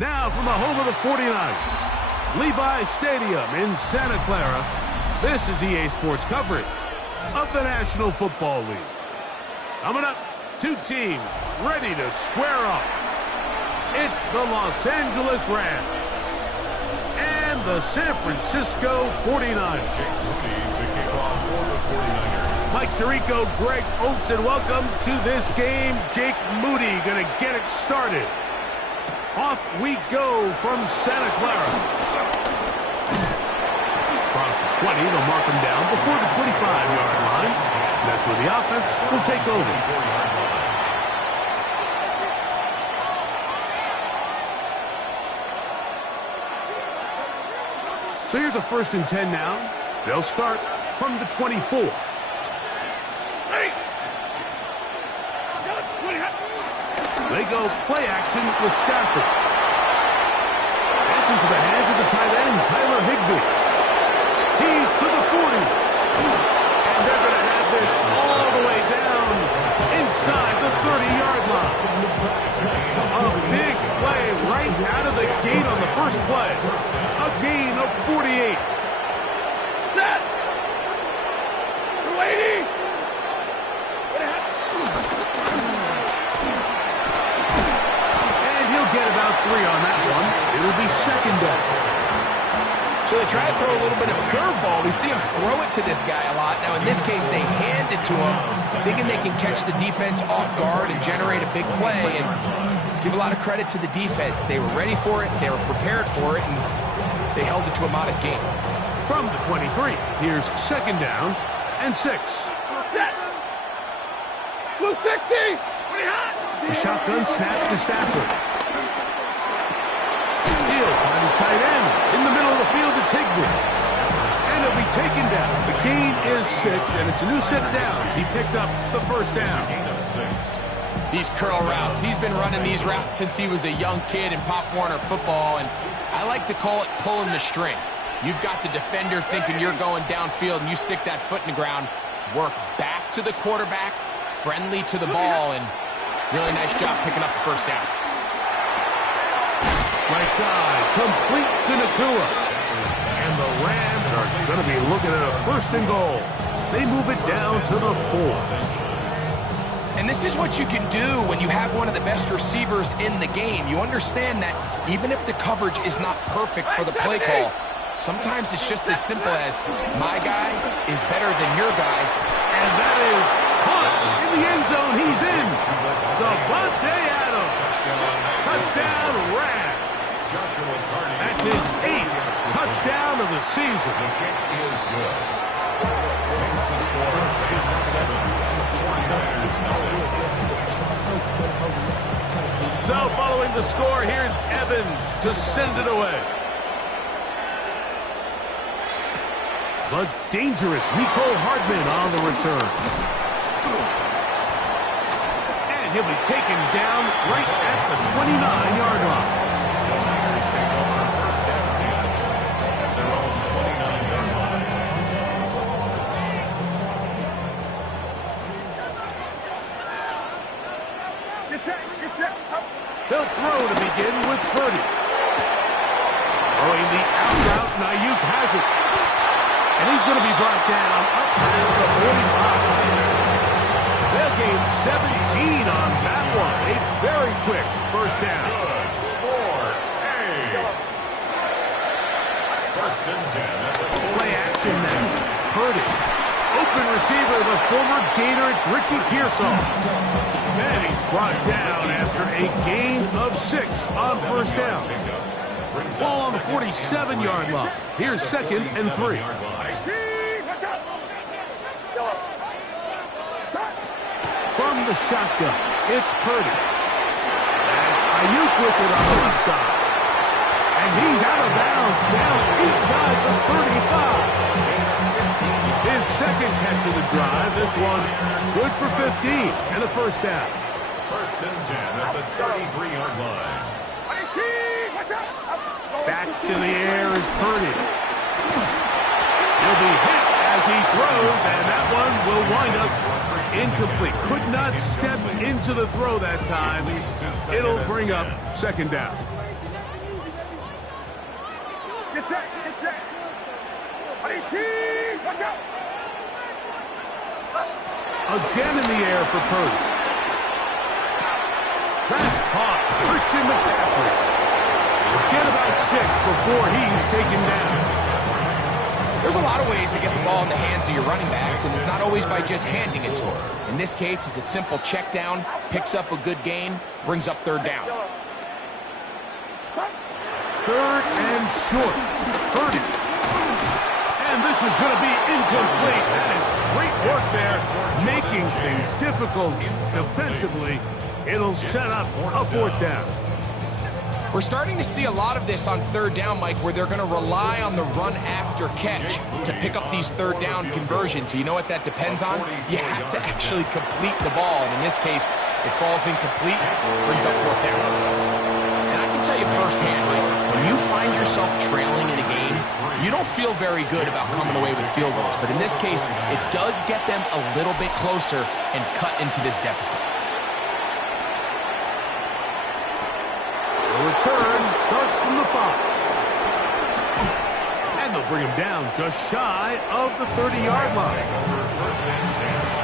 Now from the home of the 49ers, Levi's Stadium in Santa Clara, this is EA Sports coverage of the National Football League. Coming up, two teams ready to square off. It's the Los Angeles Rams and the San Francisco 49ers. Mike Tirico, Greg Olsen, welcome to this game. Jake Moody going to get it started. Off we go from Santa Clara. Across the 20, they'll mark him down before the 25-yard line. That's where the offense will take over. So here's a 1st and 10 now. They'll start from the 24. They go play action with Stafford. That's into the hands of the tight end, Tyler Higbee. He's to the 40. And they're going to have this all the way down inside the 30-yard line. A big play right out of the gate on the first play. A gain of 48. Set. We're waiting. Get about 3 on that one. It'll be 2nd down. So they try to throw a little bit of a curveball. We see him throw it to this guy a lot. Now, in this case, they hand it to him, thinking they can catch the defense off guard and generate a big play. And let's give a lot of credit to the defense. They were ready for it, they were prepared for it, and they held it to a modest gain. From the 23, here's 2nd down and 6. Set. Blue 60. The shotgun snap to Stafford. He'll find his tight end in the middle of the field to Higbee. And he'll be taken down. The gain is 6, and it's a new set of downs. He picked up the 1st down. These curl routes, he's been running these routes since he was a young kid in Pop Warner football, and I like to call it pulling the string. You've got the defender thinking you're going downfield, and you stick that foot in the ground, work back to the quarterback, friendly to the ball, and really nice job picking up the 1st down. Right side, complete to Nacua. And the Rams are going to be looking at a 1st and goal. They move it down to the 4. And this is what you can do when you have one of the best receivers in the game. You understand that even if the coverage is not perfect for the play call, sometimes it's just as simple as my guy is better than your guy. And that is caught in the end zone. He's in. Davante Adams. Touchdown Rams. That's his 8th touchdown of the season. So following the score, here's Evans to send it away. The dangerous Mecole Hardman on the return. And he'll be taken down right at the 29-yard line. They'll throw to begin with Purdy. Throwing the out route, and Ayuk has it. And he's going to be brought down up past the 45. They'll gain 17 on that one. A very quick 1st down. Play action now. Purdy. Open receiver, the former Gator, it's Ricky Pearsall. And he's brought down after a gain of 6 on 1st down. Ball on the 47-yard line. Here's 2nd and 3. From the shotgun, it's Purdy. That's Ayuk with it on the left side. And he's out of bounds down inside the 35. His 2nd catch of the drive. This one good for 15 and a 1st down. 1st and 10 at the 33-yard line. Back to the air is Purdy. He'll be hit as he throws, and that one will wind up incomplete. Could not step into the throw that time. It'll bring up 2nd down. Get set. Get set. Ready, cheese. Watch out. Again in the air for Purdy. That's caught. Christian McCaffrey. Get about 6 before he's taken down. There's a lot of ways to get the ball in the hands of your running backs, and it's not always by just handing it to them. In this case, it's a simple check down, picks up a good gain, brings up third down. Third and short. Purdy. And this is going to be incomplete. That is great work there, making things difficult defensively. It'll set up a fourth down. We're starting to see a lot of this on third down, Mike, where they're going to rely on the run after catch to pick up these third down conversions. You know what that depends on? You have to actually complete the ball. And in this case, it falls incomplete, brings up fourth down. And I can tell you firsthand, Mike, when you find yourself trailing in a game, you don't feel very good about coming away with field goals. But in this case, it does get them a little bit closer and cut into this deficit. The return starts from the 5. And they'll bring him down just shy of the 30-yard line. First and 10.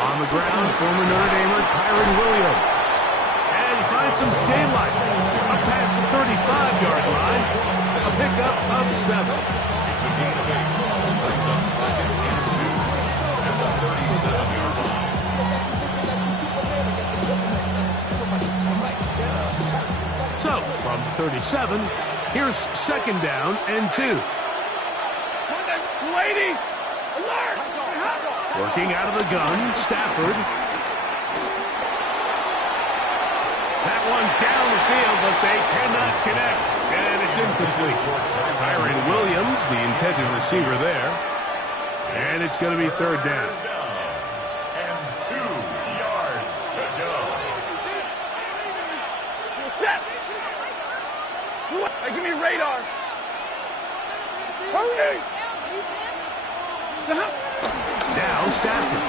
On the ground, former Notre Damer Kyren Williams. And he finds some daylight. Up past the 35-yard line. A pickup of 7. It's a gain of 8. Brings up second and 2 at the 37-yard line. So, from 37, here's second down and 2. Lady, alert! Working out of the gun, Stafford. That one down the field, but they cannot connect. And it's incomplete. Kyren Williams, the intended receiver there. And it's going to be third down. And 2 yards to go. Set! Give me radar. Hurry! Now Stafford.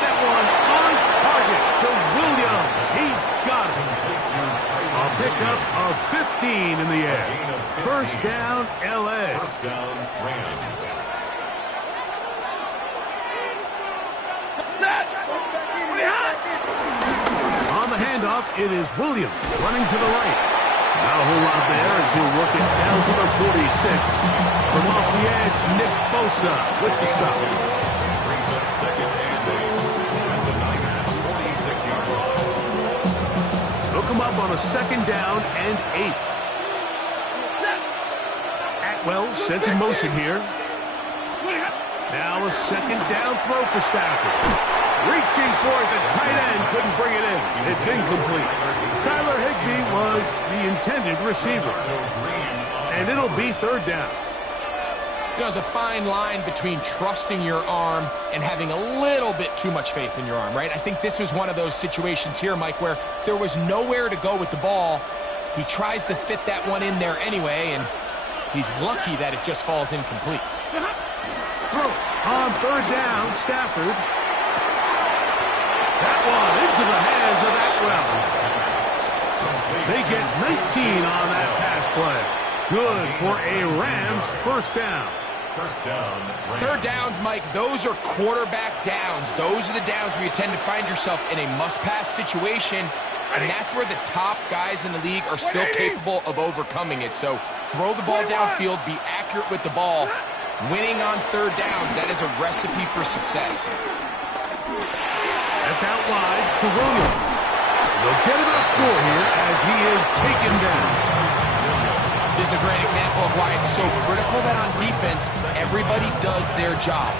That one on target to Williams. He's got it. A pickup of 15 in the air. First down, L.A. First down, Rams. On the handoff, it is Williams running to the right. Not a whole lot there as he'll work it down to the 46. From off the edge, Nick Bosa with the stop. Brings up second and 8 at the Niners' 46-yard line. Hook him up on a second down and 8. Atwell sent in motion here. Now a second down throw for Stafford. Reaching for it, the tight end couldn't bring it in. It's incomplete. Tyler Higbee was the intended receiver. And it'll be third down. You know, there's a fine line between trusting your arm and having a little bit too much faith in your arm, right? I think this was one of those situations here, Mike, where there was nowhere to go with the ball. He tries to fit that one in there anyway, and he's lucky that it just falls incomplete. Throw on third down, Stafford. That one into the hands of Atwell. They get 19 on that pass play. Good for a Rams first down. First down, Rams. Third downs, Mike, those are quarterback downs. Those are the downs where you tend to find yourself in a must-pass situation, and that's where the top guys in the league are still capable of overcoming it. So throw the ball downfield, be accurate with the ball. Winning on third downs, that is a recipe for success. That's out wide to Williams. They'll get about 4 here as he is taken down. This is a great example of why it's so critical that on defense, everybody does their job.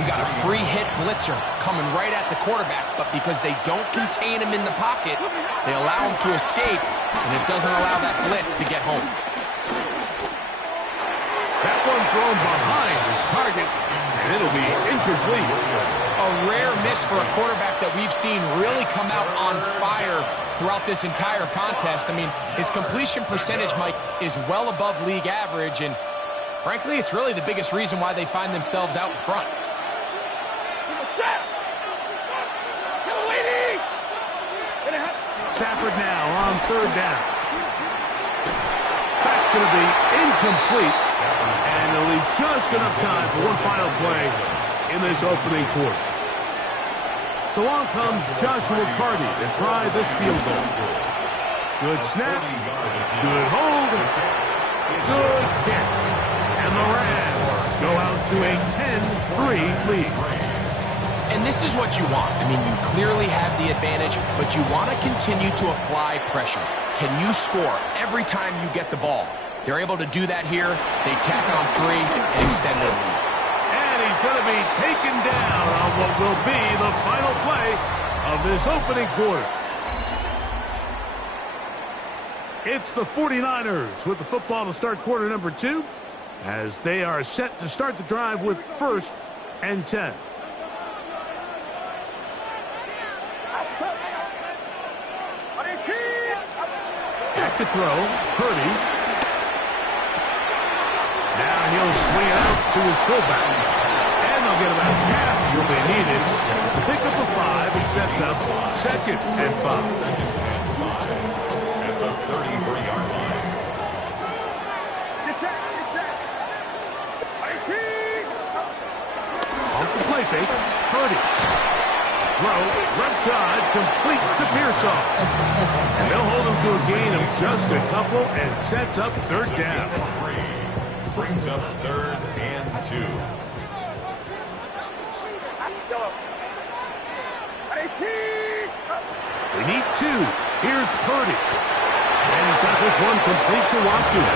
You got a free hit blitzer coming right at the quarterback, but because they don't contain him in the pocket, they allow him to escape, and it doesn't allow that blitz to get home. That one thrown behind his target, and and it'll be incomplete. A rare miss for a quarterback that we've seen really come out on fire throughout this entire contest. I mean, his completion percentage, Mike, is well above league average, and frankly, it's really the biggest reason why they find themselves out in front. Stafford now on third down. That's going to be incomplete, and they'll leave just enough time for one final play in this opening quarter. So on comes Joshua Carty to try this field goal. Good snap, good hold, good kick. And the Rams go out to a 10-3 lead. And this is what you want. I mean, you clearly have the advantage, but you want to continue to apply pressure. Can you score every time you get the ball? They're able to do that here. They tack on 3 and extend their lead. And he's going to be taken down on what will be the final play of this opening quarter. It's the 49ers with the football to start quarter number 2, as they are set to start the drive with 1st and 10. Back to throw, Purdy. Now he'll swing it out to his fullback. And they'll get about half will be needed to pick up a 5 and sets up 2nd and 5. At the 33-yard line. Off the play fake, Purdy. Throw, left side, complete to Pearsall. And they'll hold him to a gain of just a couple and sets up 3rd down. Brings up 3rd and 2. We need 2. Here's Purdy. And he's got this one complete to Watkins.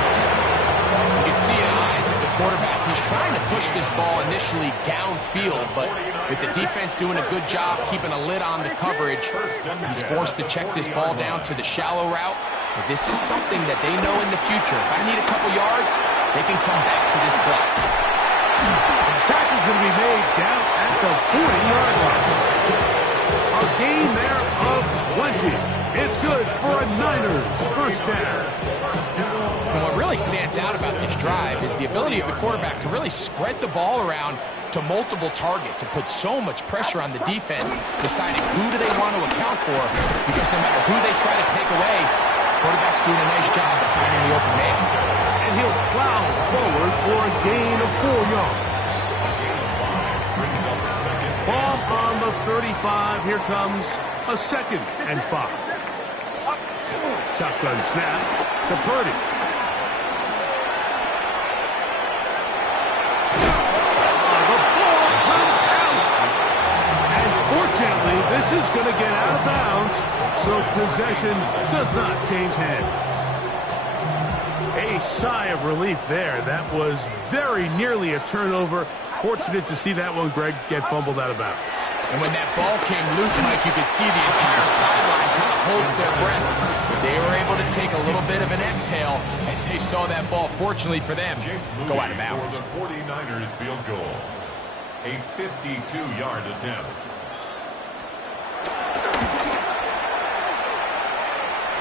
You can see in the eyes of the quarterback, he's trying to push this ball initially downfield, but with the defense doing a good job keeping a lid on the coverage, he's forced to check this ball down to the shallow route. But this is something that they know in the future. If I need a couple yards, they can come back to this play. The tackle's going to be made down at the 40-yard line. A gain there of 20. It's good for a Niners 1st down. And what really stands out about this drive is the ability of the quarterback to really spread the ball around to multiple targets and put so much pressure on the defense, deciding who do they want to account for, because no matter who they try to take away, quarterback's doing a nice job of finding the open man. And he'll plow forward for a gain of 4 yards. Ball on the 35. Here comes a 2nd and 5. Shotgun snap to Purdy. The ball comes out. And fortunately, this is going to get out of bounds, so possession does not change hands. A sigh of relief there. That was very nearly a turnover. Fortunate to see that one, Greg, get fumbled out of bounds. And when that ball came loose, Mike, you could see the entire sideline kind of holds their breath. They were able to take a little bit of an exhale as they saw that ball, fortunately for them, go out of bounds. For the 49ers field goal. A 52-yard attempt.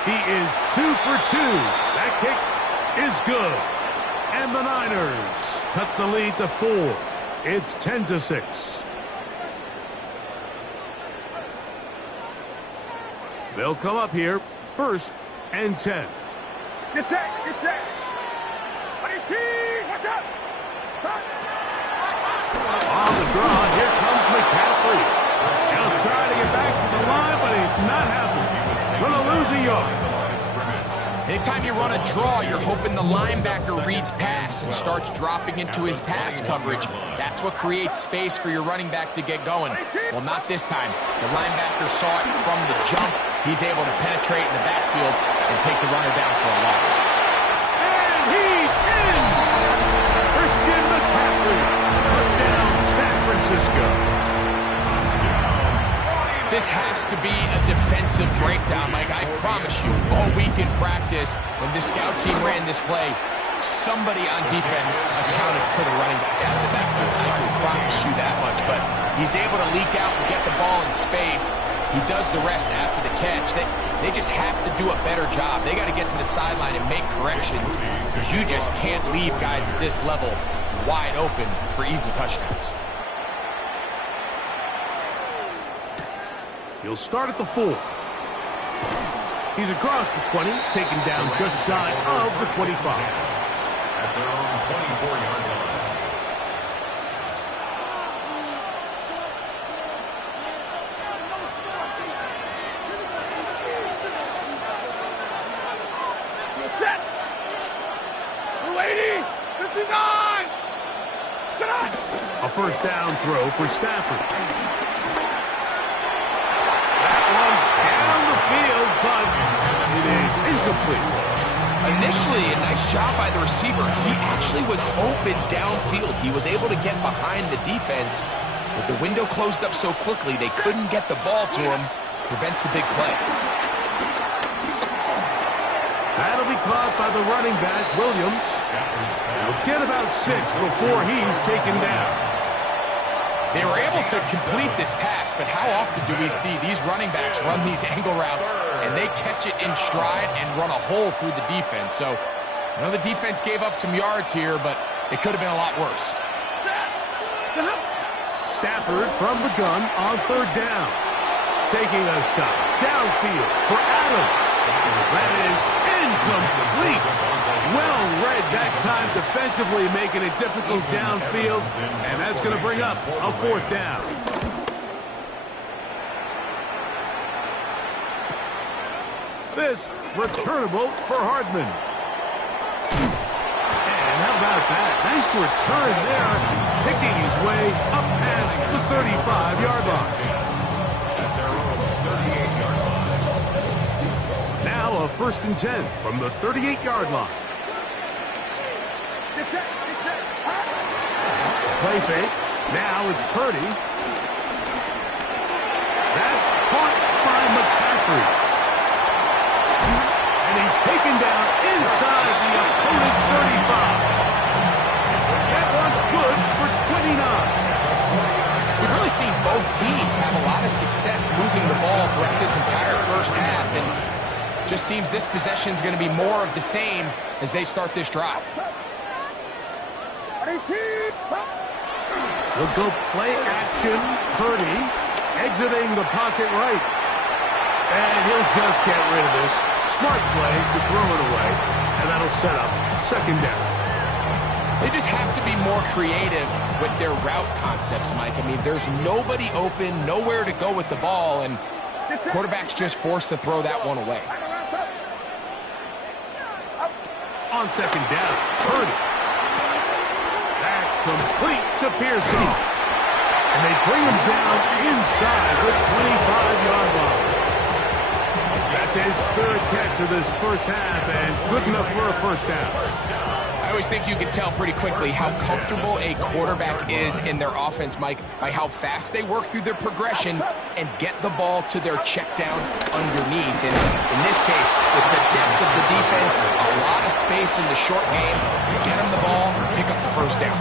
He is 2 for 2. That kick is good. And the Niners cut the lead to 4. It's 10-6. They'll come up here, 1st and 10. Get set, get set. Watch out. Stop. On the draw, here comes McCaffrey. He'll try to get back to the line, but it's not happening. Going to lose a yard. Anytime you run a draw, you're hoping the linebacker reads pass and starts dropping into his pass coverage. That's what creates space for your running back to get going. Well, not this time. The linebacker saw it from the jump. He's able to penetrate in the backfield and take the runner down for a loss. And he's in! Christian McCaffrey. Touchdown, San Francisco. This has to be a defensive breakdown, Mike. I promise you, all week in practice, when the scout team ran this play, Somebody on defense accounted for the running back out of the backfield. I can promise you that much. But he's able to leak out and get the ball in space. He does the rest after the catch. They just have to do a better job. They got to get to the sideline and make corrections, because you just can't leave guys at this level wide open for easy touchdowns. He'll start at the 4. He's across the 20, taken down just shy of the 25. At their own 24-yard line. Set. 280. 59. Stop. A first down throw for Stafford. That one's down the field, but it is incomplete. Initially, a nice job by the receiver. He actually was open downfield. He was able to get behind the defense, but the window closed up so quickly they couldn't get the ball to him. Prevents the big play. That'll be caught by the running back, Williams. He'll get about 6 before he's taken down. They were able to complete this pass, but how often do we see these running backs run these angle routes and they catch it in stride and run a hole through the defense? So, I know the defense gave up some yards here, but it could have been a lot worse. Stafford from the gun on third down. Taking a shot downfield for Adams. That is incomplete. Well read that time defensively, making it difficult downfield, and that's going to bring up a fourth down. This returnable for Hardman. And how about that? Nice return there, picking his way up past the 35-yard line. At their own 38-yard line. Now a 1st and 10 from the 38-yard line. Play fake. Now it's Purdy. That's caught by McCaffrey. And he's taken down inside the opponent's 35. That one's good for 29. We've really seen both teams have a lot of success moving the ball throughout this entire first half, and just seems this possession is going to be more of the same as they start this drive. We'll go play action. Purdy exiting the pocket right. And he'll just get rid of this. Smart play to throw it away. And that'll set up 2nd down. They just have to be more creative with their route concepts, Mike. I mean, there's nobody open, nowhere to go with the ball, and quarterback's just forced to throw that one away. On 2nd down, Purdy. That's complete to Pearson. And they bring him down inside the 25-yard line. That's his 3rd catch of this first half, and good enough for a first down. I always think you can tell pretty quickly how comfortable a quarterback is in their offense, Mike, by how fast they work through their progression and get the ball to their check down underneath. And in this case, with the depth of the defense, a lot of space in the short game, get them the ball, pick up the first down.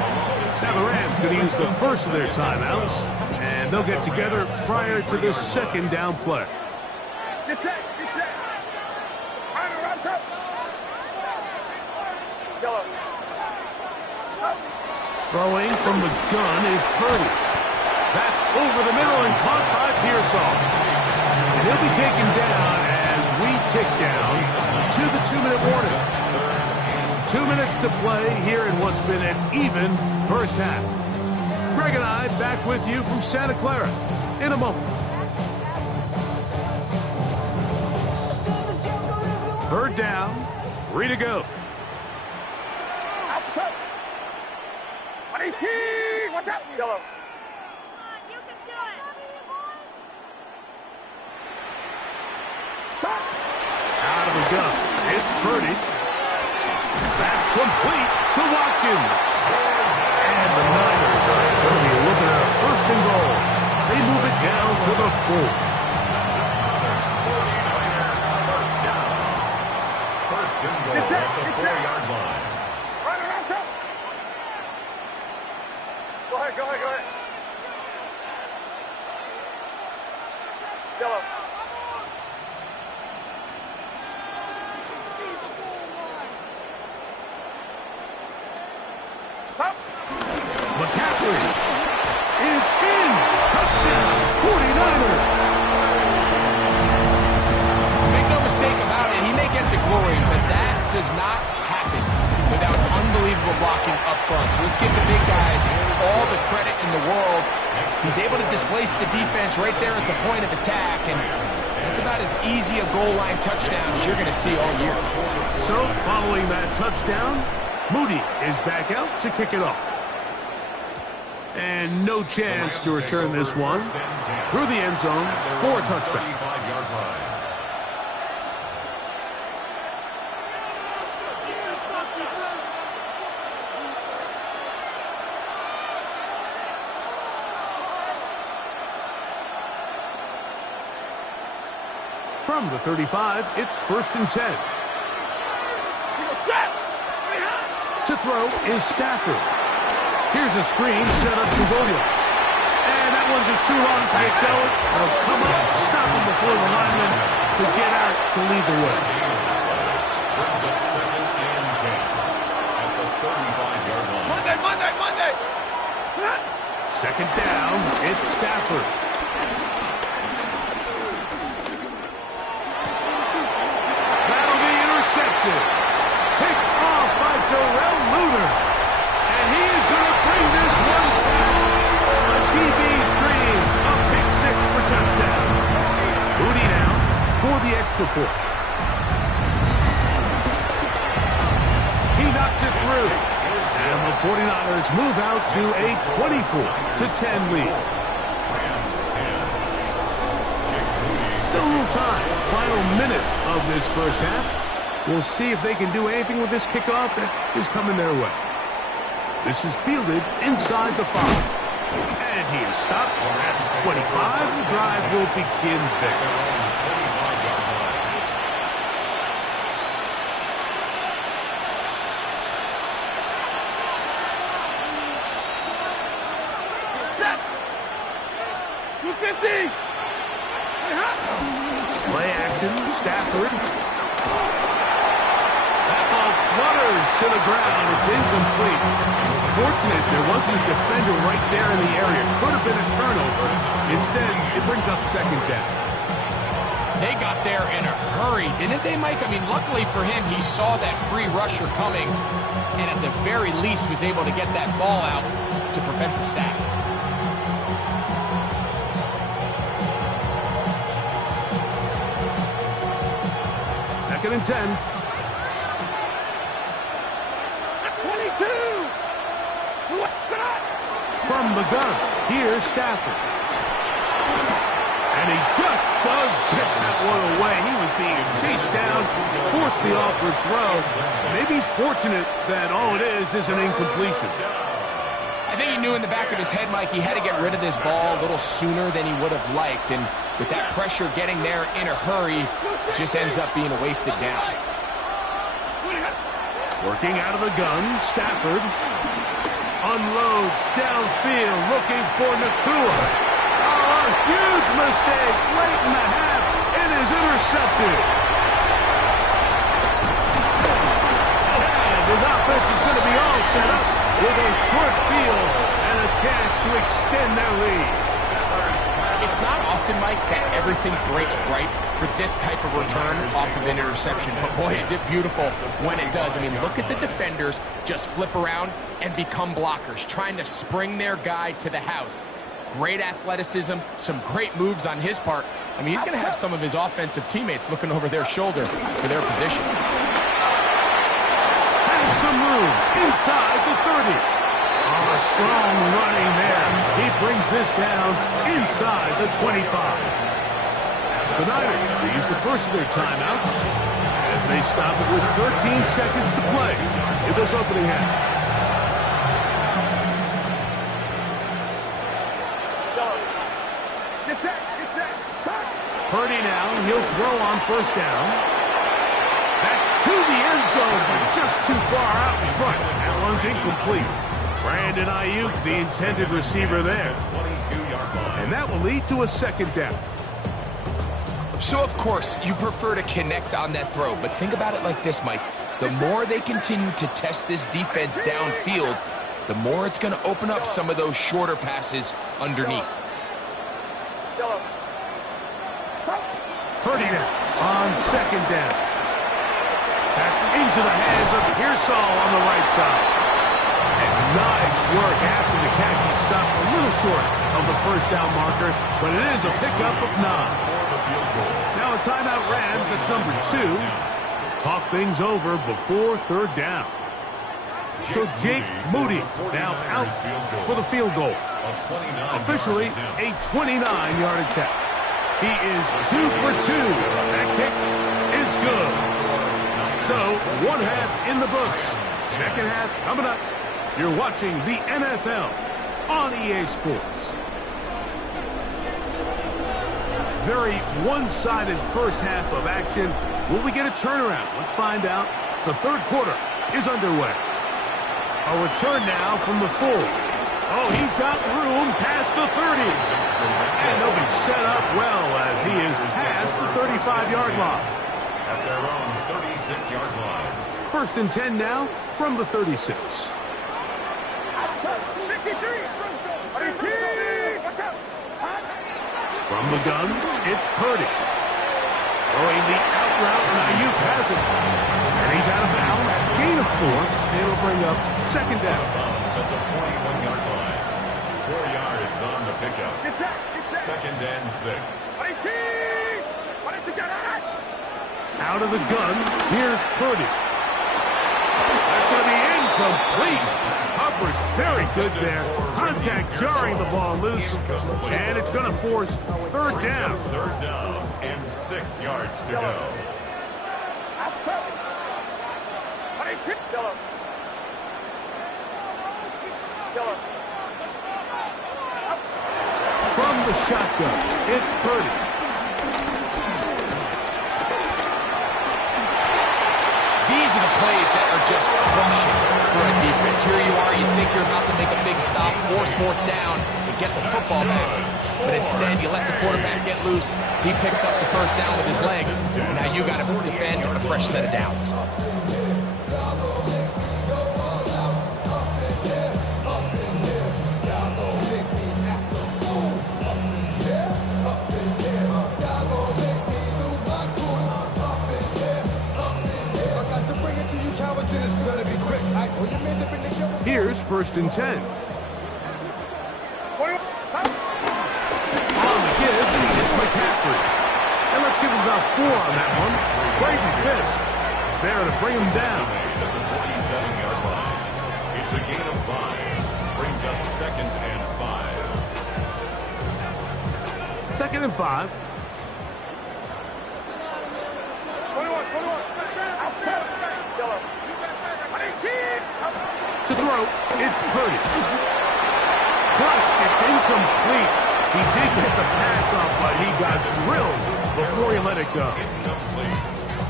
Now the Rams going to use the first of their timeouts, and they'll get together prior to this 2nd down play. Get set. Throwing from the gun is Purdy. That's over the middle and caught by Pearsall. And he'll be taken down as we tick down to the 2-minute warning. 2 minutes to play here in what's been an even first half. Greg and I back with you from Santa Clara in a moment. 3rd down, 3 to go. Outside. 118. What's up, Yellow? You can do it. Out of the gun, it's Purdy. That's complete to Watkins. And the Niners are going to be looking at a 1st and goal. They move it down to the 4. First and goal at the 4-yard line. Yellow. Stop. McCaffrey is in. Touchdown, 49ers. Make no mistake about it, he may get the glory, but that does not happen without unbelievable blocking up front. So let's give the big guys all the credit in the world. He's able to displace the defense right there at the point of attack, and that's about as easy a goal line touchdown as you're going to see all year. So, following that touchdown, Moody is back out to kick it off. And no chance to return this one through the end zone for a touchback. 35-yard line. From the 35, it's 1st and 10. To throw is Stafford. Here's a screen set up to Williams. And that one's just too long to get going. They'll come up, stop him before the lineman could get out to lead the way. Brings up 2nd and 10 at the 35-yard line. Monday. 2nd down, it's Stafford. That'll be intercepted. Picked off by Darrell Luter. And he is going to bring this one back. A DB's dream. A pick 6 for touchdown. Moody now for the extra point. He knocks it through. And the 49ers move out to a 24-10 lead. Still a little time. Final minute of this first half. We'll see if they can do anything with this kickoff that is coming their way. This is fielded inside the 5. And he is stopped at the 25. The drive will begin there. Play action, Stafford. That ball flutters to the ground. It's incomplete. Fortunate there wasn't a defender right there in the area. Could have been a turnover. Instead, it brings up 2nd down. They got there in a hurry, didn't they, Mike? I mean, luckily for him, he saw that free rusher coming, and at the very least was able to get that ball out to prevent the sack. Second and 10. 22. From the gun, here's Stafford. And he just does get that one away. He was being chased down, forced the awkward throw. Maybe he's fortunate that all it is an incompletion. I think he knew in the back of his head, Mike, he had to get rid of this ball a little sooner than he would have liked. And with that pressure getting there in a hurry, it just ends up being a wasted down. Working out of the gun, Stafford unloads downfield, looking for Nakua. Oh, a huge mistake late in the half. It is intercepted. And his offense is going to be all set up with a short field and a chance to extend their lead. It's not often, Mike, that everything breaks right for this type of return off of an interception. But boy, is it beautiful when it does. I mean, look at the defenders just flip around and become blockers, trying to spring their guy to the house. Great athleticism, some great moves on his part. I mean, he's going to have some of his offensive teammates looking over their shoulder for their position. Has some room inside the 30. Oh, strong running there. He brings this down inside the 25. The Niners, they use the first of their timeouts as they stop it with 13 seconds to play in this opening half. Purdy now, he'll throw on 1st down. That's to the end zone, but just too far out in front. That one's incomplete. Brandon Ayuk, the intended receiver there. 22-yard line. And that will lead to a 2nd down. So, of course, you prefer to connect on that throw, but think about it like this, Mike. The more they continue to test this defense downfield, the more it's going to open up some of those shorter passes underneath. Purdy now on second down. That's into the hands of Pearsall on the right side. And nice work after the catch. He stopped a little short of the first down marker, but it is a pickup of 9. Now a timeout Rams, that's number 2. Talk things over before third down. So Jake Moody now out for the field goal. Officially a 29-yard attempt. He is 2 for 2. That kick is good. So, one half in the books. Second half coming up. You're watching the NFL on EA Sports. Very one-sided first half of action. Will we get a turnaround? Let's find out. The third quarter is underway. A return now from the full. Oh, he's got room past the 30s. And they'll be set up well as he is past the 35-yard line. At their own 36-yard line. First and 10 now from the 36. From the gun, it's Purdy. Throwing the out route, and Ayuk has it. And he's out of bounds. Gain of 4. And it'll bring up second down. At the 41-yard line. 4 yards on the pickup. Second and 6. Out of the gun, here's Purdy. That's going to be incomplete. Coverage very good there. Contact jarring the ball loose. And it's going to force third down. Third down and 6 yards to go. From the shotgun, it's Purdy. These are the plays that are just crushing for a defense. Here you are, you think you're about to make a big stop, force fourth down, and get the football back. But instead, you let the quarterback get loose. He picks up the first down with his legs. And now you got to defend a fresh set of downs. Here's first and 10. On the give, it's McCaffrey. And let's give him about 4 on that one. Braden Fisk is there to bring him down. At the 47-yard line. It's a gain of 5. Brings up second and 5. Second and 5. To throw, it's Purdy. Crushed, it's incomplete. He did get the pass off, but he got drilled before he let it go.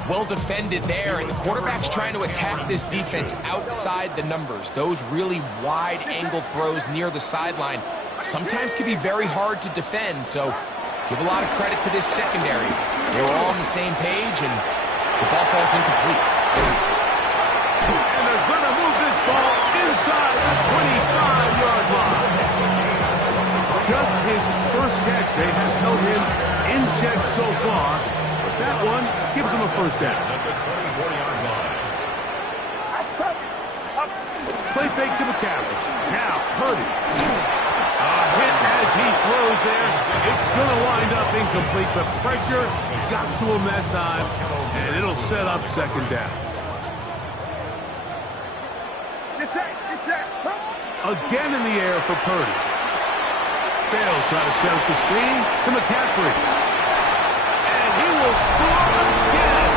Well defended there, and the quarterback's trying to attack this defense outside the numbers. Those really wide angle throws near the sideline sometimes can be very hard to defend, so give a lot of credit to this secondary. They were all on the same page, and the ball falls incomplete. And they're going to move this ball inside the 25-yard line. Just his first catch. They have held him in check so far, but that one gives him a first down. At the 24-yard line. Play fake to McCaffrey. Now, Purdy. A hit as he throws there. It's going to wind up incomplete. The pressure got to him that time, and it'll set up second down. Again in the air for Purdy. They'll try to set up the screen to McCaffrey. And he will score again.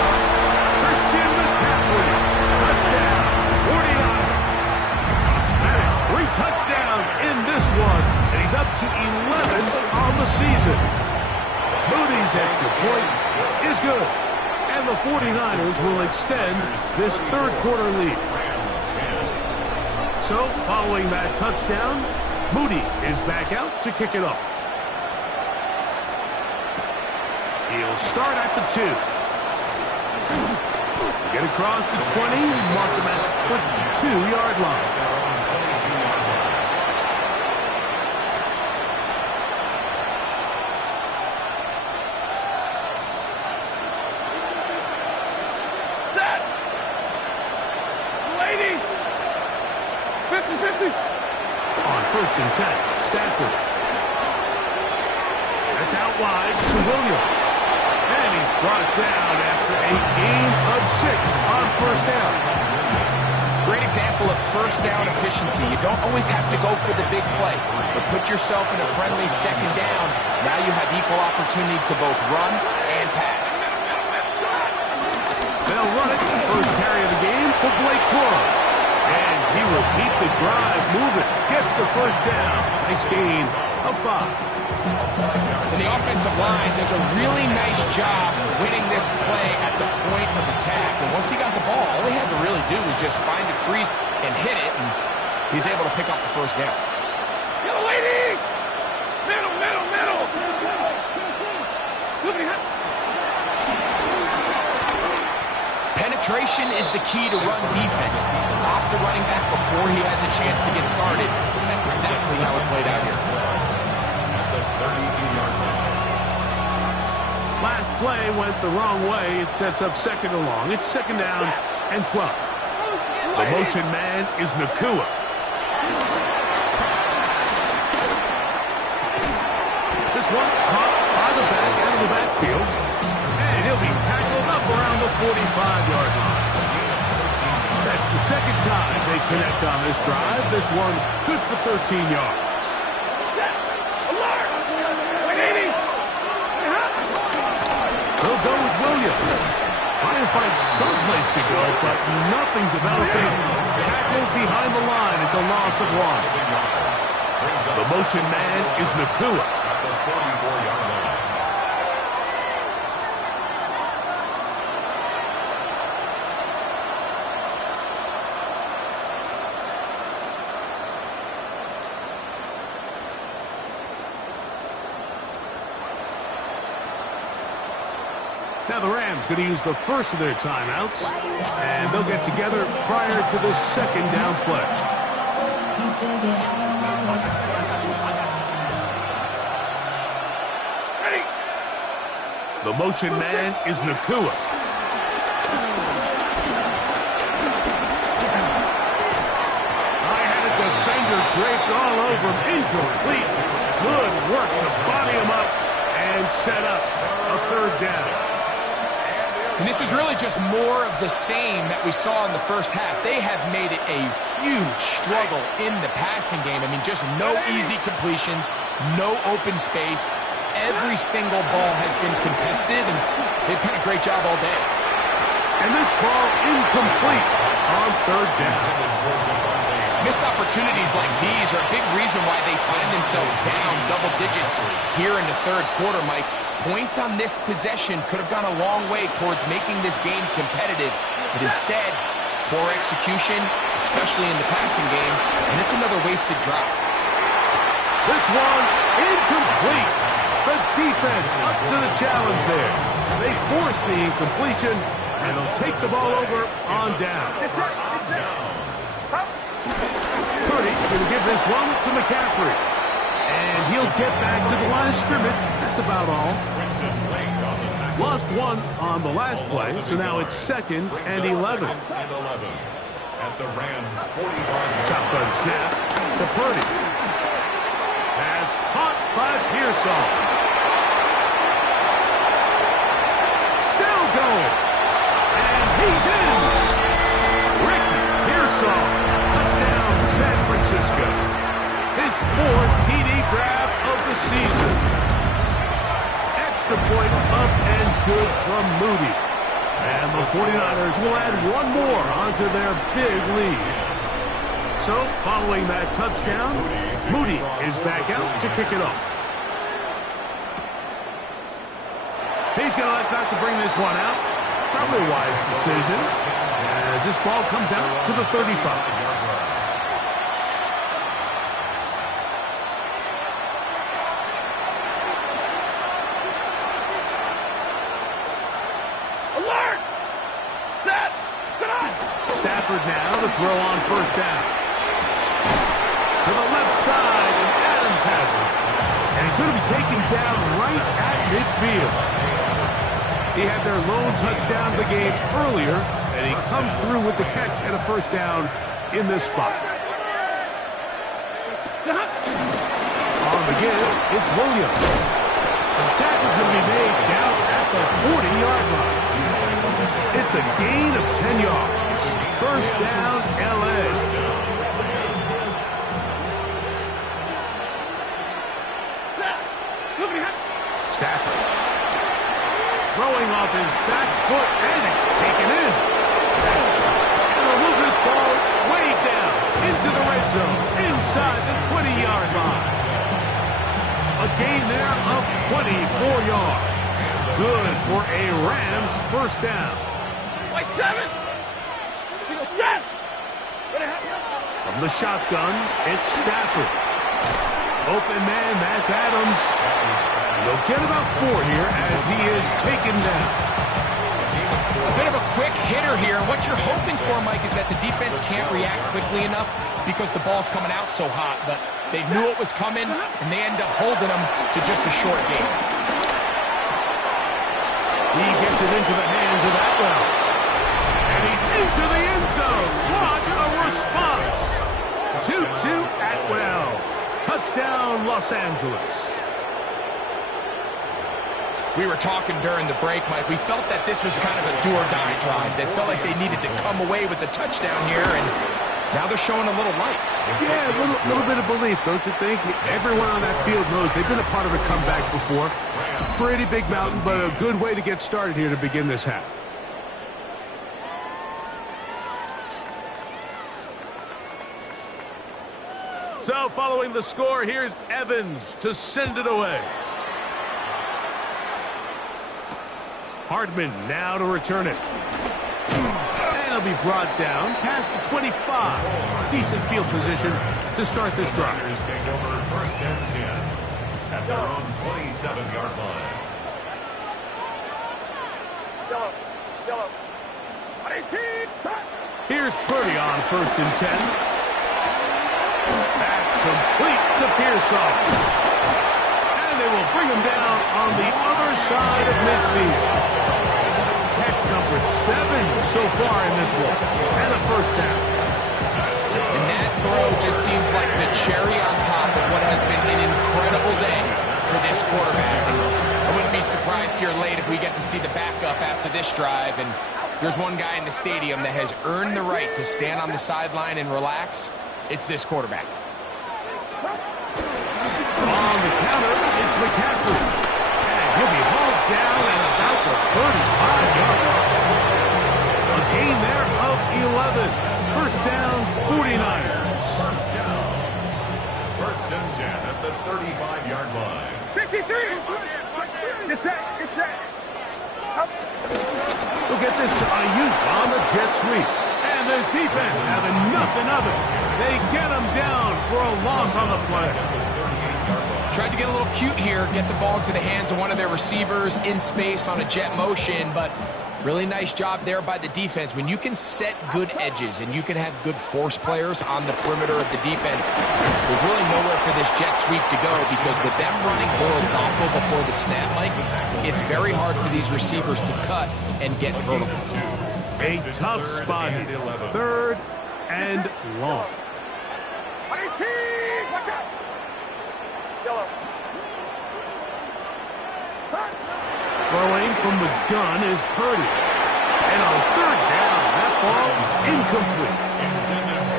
Christian McCaffrey. Touchdown. 49ers. That is 3 touchdowns in this one. And he's up to 11 on the season. Moody's extra point is good. And the 49ers will extend this third quarter lead. So, following that touchdown, Moody is back out to kick it off. He'll start at the 2. Get across the 20, mark him at the 22-yard line. Set. Lady. 50-50. On 1st and 10, Stafford. That's out wide to Williams. And he's brought down after a gain of 6 on 1st down. Great example of first down efficiency. You don't always have to go for the big play, but put yourself in a friendly 2nd down. Now you have equal opportunity to both run and pass. They'll run it. First carry of the game for Blake Corum. And he will keep the drive moving. Gets the 1st down. Nice gain of 5. And the offensive line does a really nice job winning this play at the point of attack. And once he got the ball, all he had to really do was just find a crease and hit it, and he's able to pick up the 1st down. Yellow lady. Middle, middle, middle. Penetration is the key to run defense. Stop the running back before he has a chance to get started. That's exactly how it played out here. At the 32-yard line. Last play went the wrong way. It sets up 2nd and long. It's 2nd down and 12. The motion man is Nacua. This one caught by the back out of the backfield. And he'll be tackled up around the 45-yard line. That's the 2nd time they connect on this drive. This one good for 13 yards. He'll go with Williams. Trying to find some place to go, but nothing developing. Tackled behind the line. It's a loss of 1. The motion man is Nacua. At the 44-yard line. Now the Rams going to use the first of their timeouts, and they'll get together prior to the 2nd down play. Ready. The motion man is Nacua. I had a defender draped all over him. Incomplete. Good work to body him up and set up a 3rd down. And this is really just more of the same that we saw in the first half. They have made it a huge struggle in the passing game. I mean, just no easy completions, no open space. Every single ball has been contested, and they've done a great job all day. And this ball incomplete on 3rd down. Missed opportunities like these are a big reason why they find themselves down double digits here in the 3rd quarter, Mike. Points on this possession could have gone a long way towards making this game competitive, but instead, poor execution, especially in the passing game, and it's another wasted drive. This one incomplete. The defense up to the challenge there. They force the incompletion, and they'll take the ball over on down. Purdy's going to give this one to McCaffrey. And he'll get back to the line of scrimmage. That's about all. Lost 1 on the last play, so now it's 2nd and 11. At the Rams 40-yard line. Shotgun snap to Purdy. Pass caught by Pearsall. Still going. And he's in. Ricky Pearsall. Touchdown, San Francisco. His 4th TD grab of the season. Extra point up and good from Moody. And the 49ers will add 1 more onto their big lead. So, following that touchdown, Moody is back out to kick it off. He's going to elect not to bring this one out. Probably a wise decision as this ball comes out to the 35. Stafford now to throw on first down. To the left side, and Adams has it. And he's going to be taken down right at midfield. He had their lone touchdown of the game earlier, and he comes through with the catch and a first down in this spot. On the give, it's Williams. The tackle's going to be made down at the 40-yard line. It's a gain of 10 yards. First down, L.A. Stafford. Throwing off his back foot, and it's taken in. And they'll move this ball way down into the red zone, inside the 20-yard line. A gain there of 24 yards. Good for a Rams first down. White 7. From the shotgun, it's Stafford. Open man, that's Adams. He'll get about 4 here as he is taken down. A bit of a quick hitter here. What you're hoping for, Mike, is that the defense can't react quickly enough because the ball's coming out so hot. But they knew it was coming, and they end up holding them to just a short gain. He gets it into the hands of Atwell. And he's into the end zone. What a response. 2-2 Atwell. Touchdown, Los Angeles. We were talking during the break, Mike. We felt that this was kind of a do-or-die drive. They felt like they needed to come away with the touchdown here, and now they're showing a little life. Yeah, a little bit of belief, don't you think? Everyone on that field knows they've been a part of a comeback before. It's a pretty big mountain, but a good way to get started here to begin this half. So, following the score, here's Evans to send it away. Hardman now to return it. And he'll be brought down past the 25. Decent field position to start this drive. Take over first and 10 at their own 27-yard line. Here's Purdy on first and 10. That's complete to Pearsall. And they will bring him down on the other side of midfield. Catch number 7 so far in this one. And a first down. And that throw just seems like the cherry on top of what has been an incredible day for this quarterback. I wouldn't be surprised here late if we get to see the backup after this drive. And there's one guy in the stadium that has earned the right to stand on the sideline and relax. It's this quarterback. On the counter, it's McCaffrey. And he'll be hauled down at about the 35-yard line. A gain there of 11. First down, 49ers. First and 10 at the 35-yard line. 53. It's set. We'll get this to Ayuk on the jet sweep. And there's defense having nothing of it. They get him down for a loss on the play. Tried to get a little cute here, get the ball into the hands of one of their receivers in space on a jet motion, but really nice job there by the defense. When you can set good edges and you can have good force players on the perimeter of the defense, there's really nowhere for this jet sweep to go because with them running horizontal before the snap, Mike, it's very hard for these receivers to cut and get vertical. A tough spot here. Third and long. Watch out. Yellow. Throwing from the gun is Purdy. And on third down, that ball is incomplete.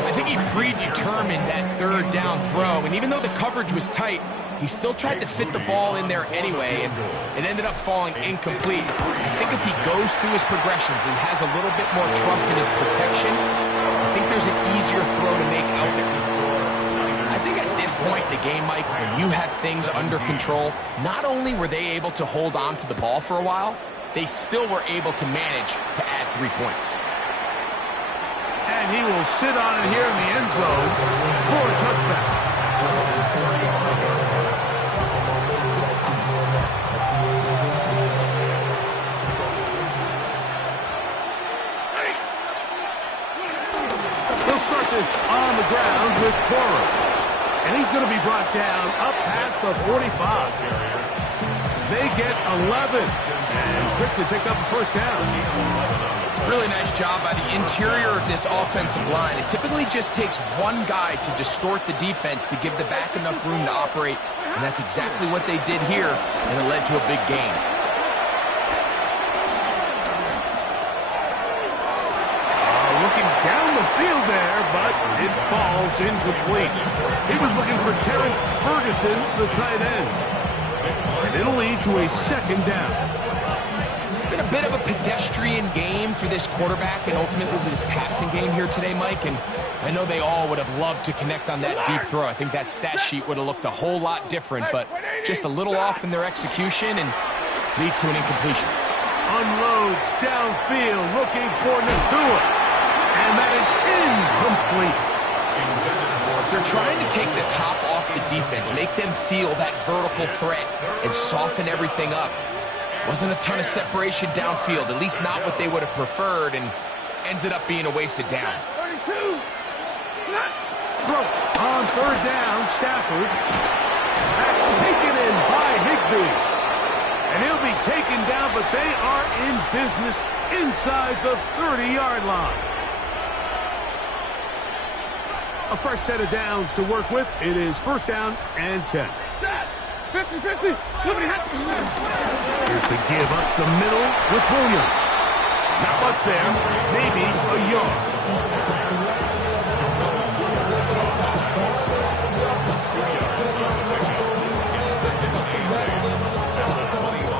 I think he predetermined that third down throw, and even though the coverage was tight, he still tried to fit the ball in there anyway, and it ended up falling incomplete. I think if he goes through his progressions and has a little bit more trust in his protection, I think there's an easier throw to make out there. I think at this point in the game, Mike, when you have things under control, not only were they able to hold on to the ball for a while, they still were able to manage to add 3 points. And he will sit on it here in the end zone for a touchdown. this on the ground with Cora. And he's going to be brought down up past the 45. They get 11 and quickly pick up a first down. Really nice job by the interior of this offensive line. It typically just takes one guy to distort the defense to give the back enough room to operate, and that's exactly what they did here, and it led to a big gain. Looking down the field there, but it falls incomplete. He was looking for Terrence Ferguson, the tight end. And it'll lead to a second down. It's been a bit of a pedestrian game for this quarterback and ultimately this passing game here today, Mike. And I know they all would have loved to connect on that deep throw. I think that stat sheet would have looked a whole lot different, but just a little off in their execution and leads to an incompletion. Unloads downfield looking for Nakua. And that is incomplete. They're trying to take the top off the defense, make them feel that vertical threat, and soften everything up. Wasn't a ton of separation downfield, at least not what they would have preferred, and ends it up being a wasted down. 32. On third down, Stafford. That's taken in by Higbee. And he'll be taken down, but they are in business inside the 30-yard line. A fresh set of downs to work with. It is first down and 10. 50-50. Somebody had to. Here's the give up the middle with Williams. Not much there. Maybe a yard.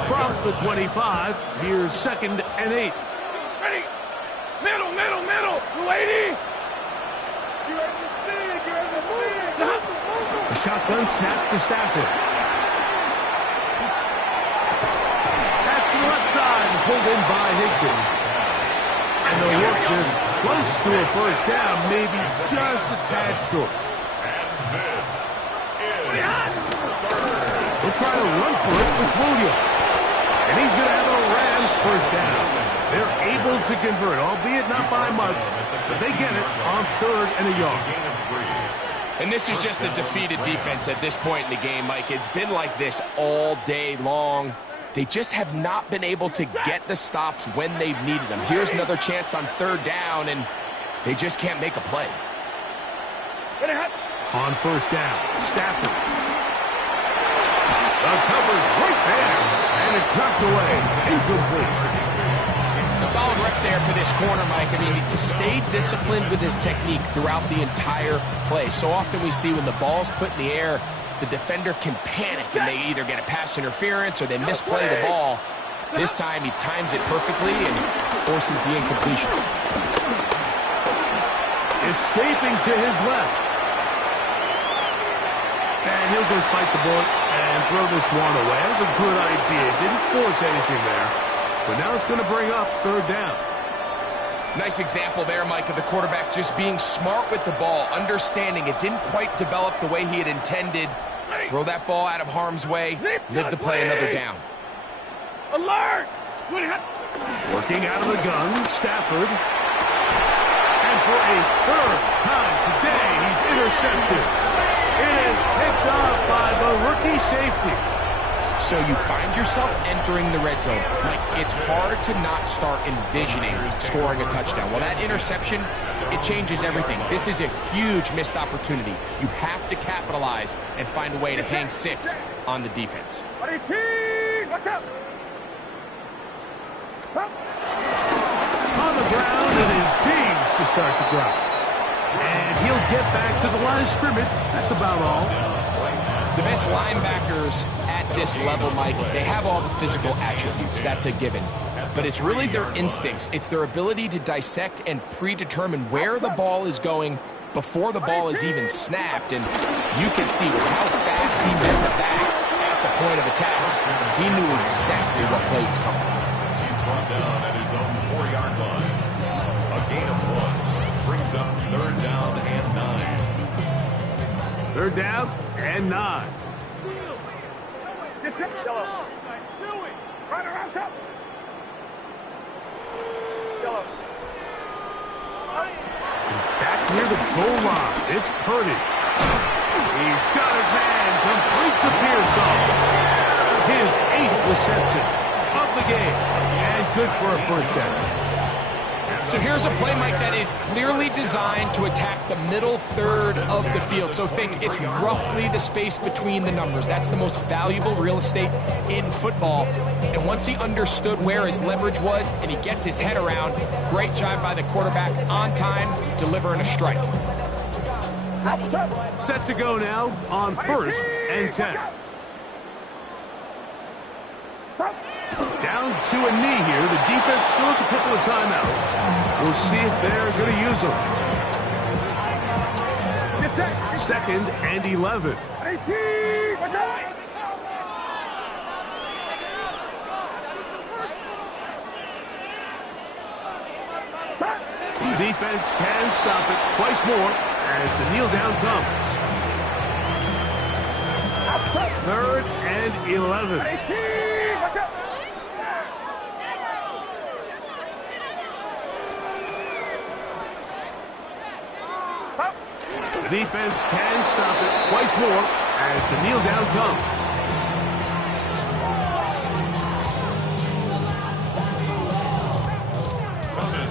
From the 25, here's second and 8. Ready. Middle. You 80. You're ready to speed. A shotgun snap to Stafford. That's to the left side, pulled in by Higbee. And they'll work this close to a first down, maybe just a tad short. They'll try to run for it with Williams. And he's going to have a Rams first down. They're able to convert, albeit not by much, but they get it on third and a yard. And this is just a defeated defense at this point in the game, Mike. It's been like this all day long. They just have not been able to get the stops when they've needed them. Here's another chance on third down, and they just can't make a play. On first down, Stafford. The coverage right there, and it's knocked away. Incomplete. Solid rep there for this corner, Mike. I mean, to stay disciplined with his technique throughout the entire play. So often we see when the ball's put in the air, the defender can panic and they either get a pass interference or they misplay the ball. This time he times it perfectly and forces the incompletion. Escaping to his left. And he'll just bite the bullet and throw this one away. That was a good idea. Didn't force anything there. But now it's going to bring up third down. Nice example there, Mike, of the quarterback just being smart with the ball, understanding it didn't quite develop the way he had intended. Throw that ball out of harm's way, live to play another down. Alert! Working out of the gun, Stafford. And for a third time today, he's intercepted. It is picked off by the rookie safety. So you find yourself entering the red zone. Mike, it's hard to not start envisioning scoring a touchdown. Well, that interception, it changes everything. This is a huge missed opportunity. You have to capitalize and find a way to hang 6 on the defense. Watch out! On the ground, it is James to start the drive. And he'll get back to the line of scrimmage. That's about all. The best linebackers at this level, Mike, they have all the physical attributes. That's a given. But it's really their instincts. It's their ability to dissect and predetermine where the ball is going before the ball is even snapped. And you can see with how fast he met the back at the point of attack, he knew exactly what play was coming. He's brought down at his own 4-yard line. A gain of 1 brings up third down and 9. Third down and 9. Get set, Yellow. Right around, stop. Yellow. Back near the goal line. It's Purdy. He's got his man complete to Pearsall. His 8th reception of the game. And good for a first down. So here's a play, Mike, that is clearly designed to attack the middle third of the field. So think it's roughly the space between the numbers. That's the most valuable real estate in football. And once he understood where his leverage was and he gets his head around, great job by the quarterback on time, delivering a strike. Set to go now on 1st and 10. Down to a knee here. The defense still has a couple of timeouts. We'll see if they're going to use them. 2nd and 11. The defense can stop it twice more as the kneel down comes. 3rd and 11. The defense can stop it twice more as the kneel down comes.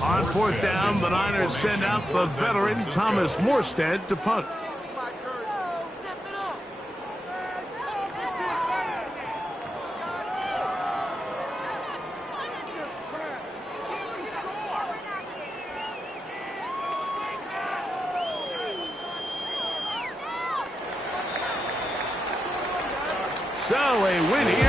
On 4th down, the Niners send out the veteran Thomas Morstead to punt. So a win here.